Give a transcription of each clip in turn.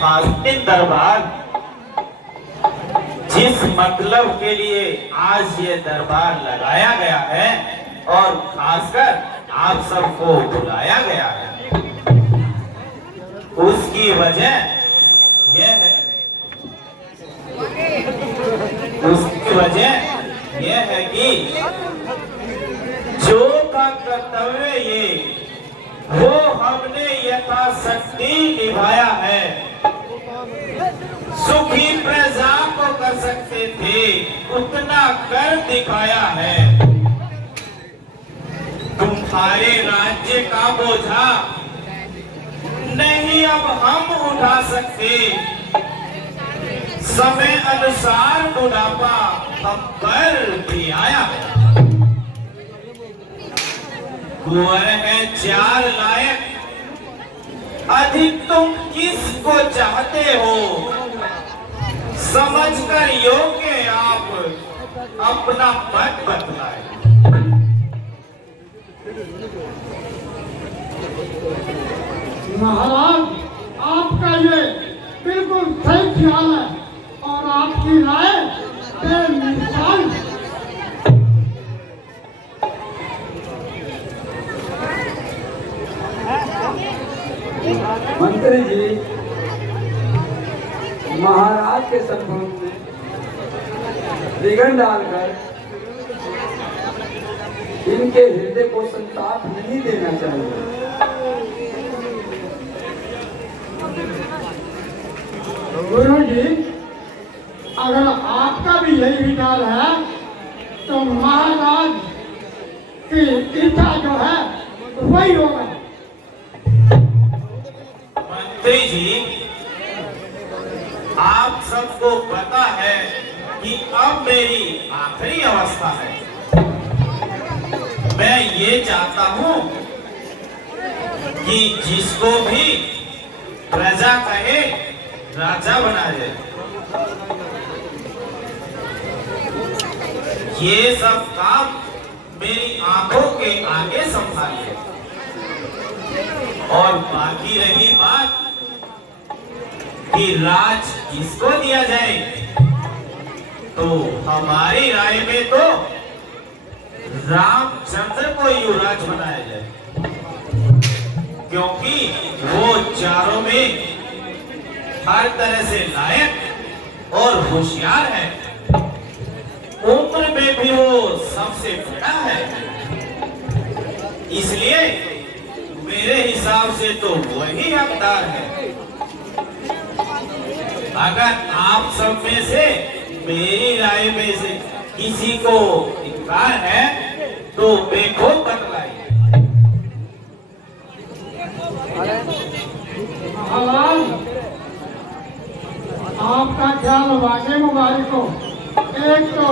हाज़िर दरबार, जिस मतलब के लिए आज ये दरबार लगाया गया है और खासकर आप सबको बुलाया गया है, उसकी वजह यह है, उसकी वजह यह है कि जो का कर्तव्य ये वो हमने यथाशक्ति निभाया है। सुखी प्रजा को कर सकते थे उतना कर दिखाया है। तुम्हारे राज्य का बोझा नहीं अब हम उठा सकते। समय अनुसार बुढ़ापा हम पर भी आया है। कुंवर है 4 लायक, अधिक तुम किसको चाहते हो? समझकर योग्य आप अपना पद बतलाए। महाराज, आपका ये बिल्कुल सही ख्याल है और आपकी राय बेमिसाल है। मंत्री जी, महाराज के सम्मुख में विघ्न डालकर इनके हृदय को संताप नहीं देना चाहिए। गुरु जी, अगर आपका भी यही विचार है तो महाराज की इच्छा जो है वही होगा। मंत्री जी, आप सबको पता है कि अब मेरी आखिरी अवस्था है। मैं ये चाहता हूं कि जिसको भी प्रजा कहे राजा बना जाए। ये सब काम मेरी आंखों के आगे संभालिए। और बाकी रही बात कि राज किसको दिया जाए, तो हमारी राय में तो रामचंद्र को युवराज बनाया जाए, क्योंकि वो चारों में हर तरह से लायक और होशियार है। उम्र में भी वो सबसे बड़ा है, इसलिए मेरे हिसाब से तो वही हकदार है। अगर आप सब में से मेरी राय में से किसी को इनकार है तो बेखौफ बतलाइए। महाराज, आपका ख्याल वाकई मुबारक हो। एक तो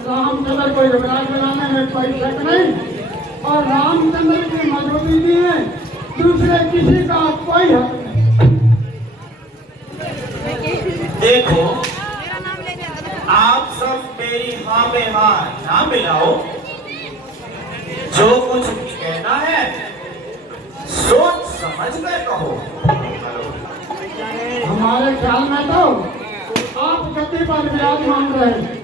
रामचंद्र को युवराज बनाने में कोई शक नहीं और रामचंद्र की मौजूदगी में दूसरे किसी का कोई हक नहीं। देखो, आप सब मेरी हाँ में हाँ ना मिलाओ। जो कुछ भी कहना है सोच समझ कर कहो। हमारे ख्याल में तो आप गद्दी पर विराजमान रहे।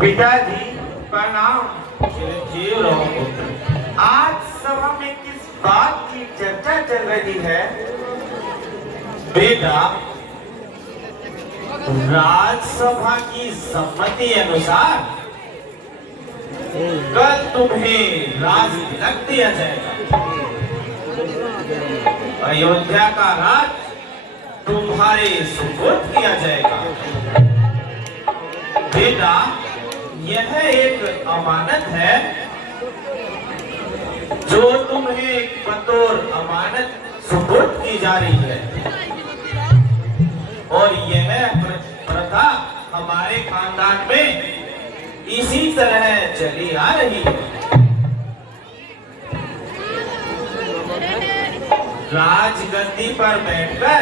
पिताजी प्रणाम। चिरंजीव रहो पुत्र। आज सभा में किस बात की चर्चा चल रही है? बेटा, राज्यसभा की सम्मति अनुसार कल तुम्हें राज तिलक दिया जाएगा। अयोध्या का राज तुम्हारे सुपुर्द किया जाएगा। बेटा, यह एक अमानत है जो तुम्हें बतौर अमानत सुपुर्द की जा रही है और यह प्रथा हमारे खानदान में इसी तरह चली आ रही है। राजगद्दी पर बैठकर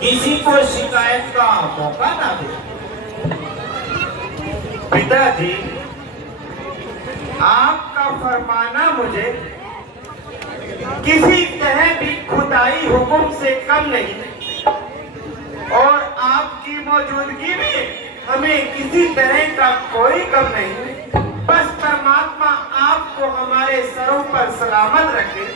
किसी को शिकायत का मौका ना दे। पिताजी, आपका फरमाना मुझे किसी तरह भी खुदाई हुक्म से कम नहीं और आपकी मौजूदगी में हमें किसी तरह का कोई गम नहीं। बस परमात्मा आपको हमारे सरों पर सलामत रखे।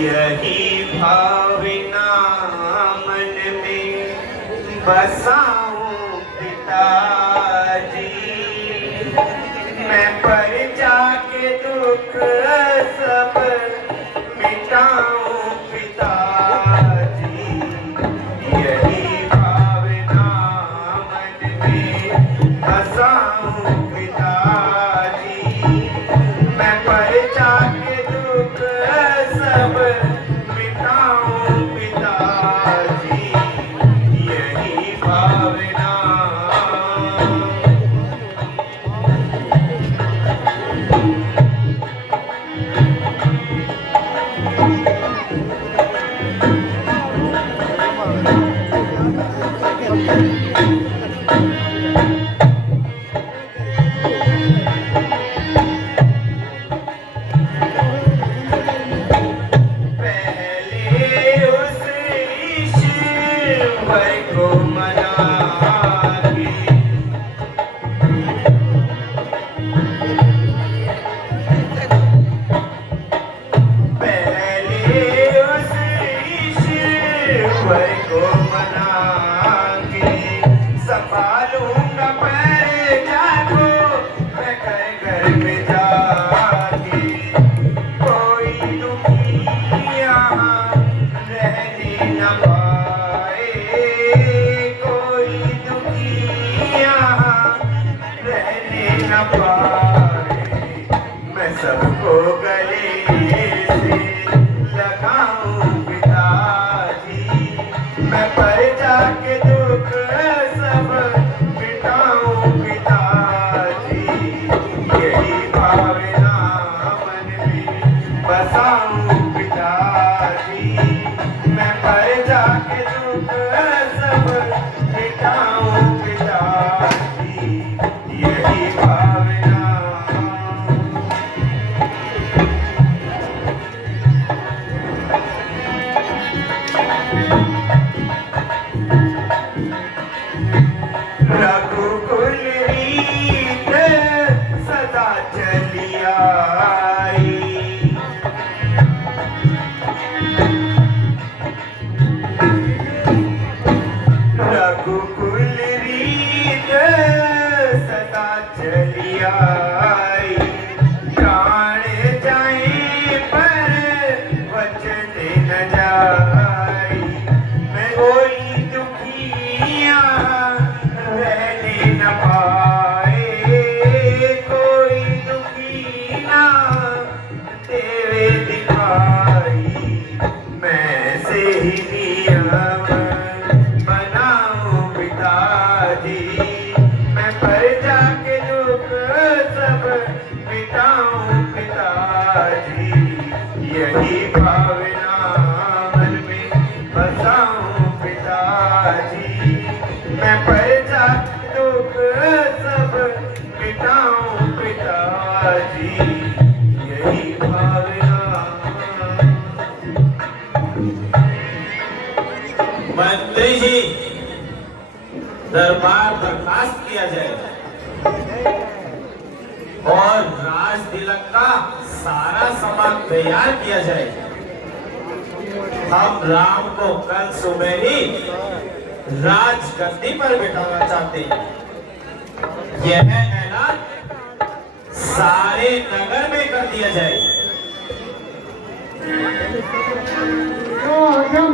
यही भावना मन में बसाऊं पिताजी, मैं पर जाके दुख सब मिटाऊं पिताजी। यही भावना मन में बसाऊं पिताजी, मैं पर जाके दुख सब मिटाऊं पिताजी। यही भावना। सबको गले से लगाऊं पिताजी, मैं पर जाके दुख सब मिटाऊं पिताजी। यही भावना मन में बसाऊं पिताजी, मैं पर जाके दुख सब मिटाऊं पिताजी। यही भावना। रघुकुल रीत सदा चली आई, रघुकुल रीत सदा चली आई। प्राण जाए पर वचन न जाई, मैं कोई दुखिया रहने न पाए, कोई दुखी ना देवे दिखाई। मैं से ही नियम बनाऊं पिताजी, मैं पर जाके दुख सब मिटाऊं पिताजी। यही भावना मन में बसाऊं पिताजी, मैं पर जाके दुख सब मिटाऊं पिताजी। यही भावना। मंत्री जी, दरबार बर्खास्त किया जाए और राज तिलक का सारा सामान तैयार किया जाए। हम राम को कल सुबह ही राजगद्दी पर बिठाना चाहते हैं। यह ऐलान सारे नगर में कर दिया जाए। तो आज्ञा